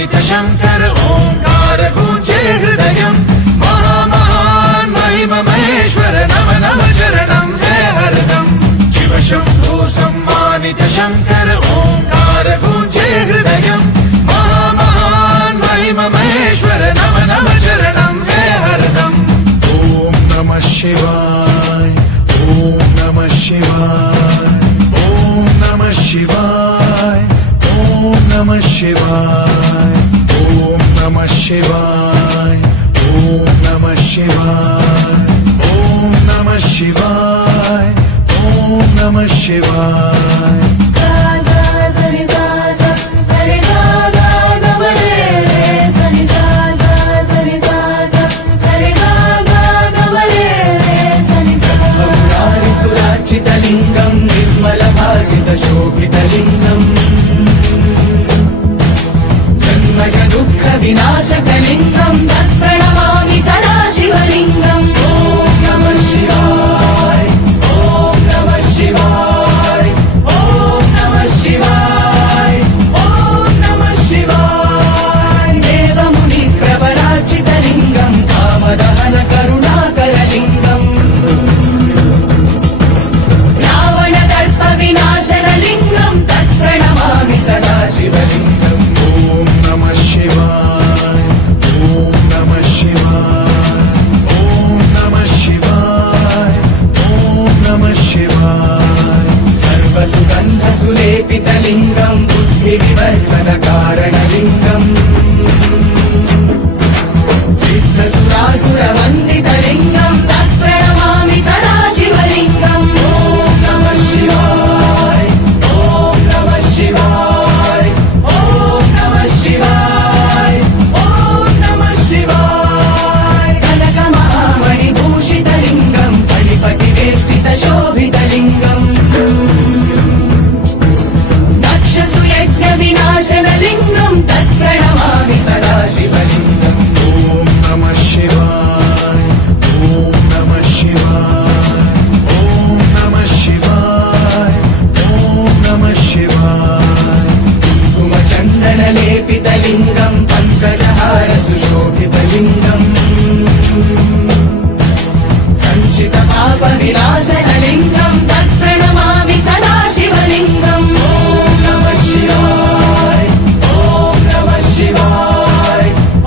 मानित शंकर ओंकार गूंजे हृदयम् महामहान् महिम महेश्वर नम नम चरणं है हरदम् शिव शंभो सम्मानित शंकर ओंकार गूंजे हृदयम् महामहान् महिम महेश्वर नम नम चरणं है हरदम् ओम नमः शिवाय ओम नमः शिवाय ओम नमः शिवाय ओम नमः शिवाय ओम नमः शिवाय ओम नमः शिवाय ओम नमः शिवाय ओम नमः शिवाय सुरार्चितलिङ्गं निर्मलभासितशोभितलिङ्गम् जन्मज दुःखविनाशकलिङ्गं तत्प्रणमामि सदा शिवलिङ्गम् ॐ नमः शिवाय ॐ नमः शिवाय ॐ नमः शिवाय ॐ नमः शिवाय देवमुनिप्रवरार्चितलिङ्गं कामदहन करुणाकरलिङ्गम् विनाशनलिङ्गं तत्प्रणमामि सदा शिवलिङ्गम् ॐ नमः शिवाय ॐ नमः शिवाय ॐ नमः शिवाय ॐ नमः शिवाय सर्वसुगन्धसुलेपितलिङ्गं बुद्धिविवर्धनकारणलिङ्गम् सिद्धसुरासुरवन्दितलिङ्गं तत्प्रणमामि सदा शिवलिङ्गम् ॐ नमः शिवाय ॐ नमः शिवाय ॐ नमः शिवाय ॐ नमः शिवाय कनकमहामणिभूषितलिङ्गं फणिपतिवेष्टितशोभितलिङ्गम् दक्षसुयज्ञविनाशनलिङ्गं तत्प्रणमामि सदा शिवलिङ्गम् ॐ नमः शिवाय ॐ नमः शिवाय ॐ नमः शिवाय ॐ नमः शिवाय कुङ्कुमचन्दनलेपितलिङ्गं पङ्कजहारसुशोभितलिङ्गम् सञ्चितपापविनाशनलिङ्गं तत्प्रणमामि सदा शिवलिङ्गम् ॐ नमः शिवाय ॐ नमः शिवाय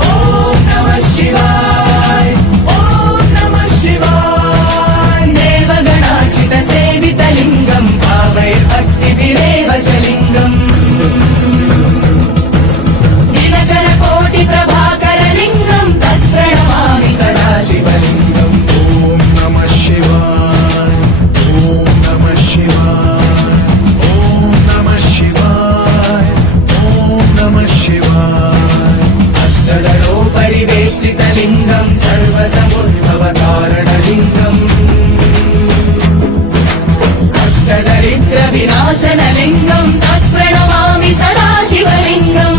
ॐ नमः शिवाय ॐ नमः शिवाय देवगणार्चितसेवितलिङ्गं भावैर्भक्तिभिरेव च लिङ्गम् दिनकरकोटिप्रभाकरलिङ्गं तत्प्रणमामि सदा शिवलिङ्गम् ॐ नमः शिवाय ॐ नमः शिवाय ॐ नमः शिवाय ॐ नमः शिवाय अष्टदलोपरिवेष्टितलिङ्गं सर्वसमुद्भवकारणलिङ्गम् अष्टदरिद्रविनाशनलिङ्गं तत्प्रणमामि सदा शिवलिङ्गम्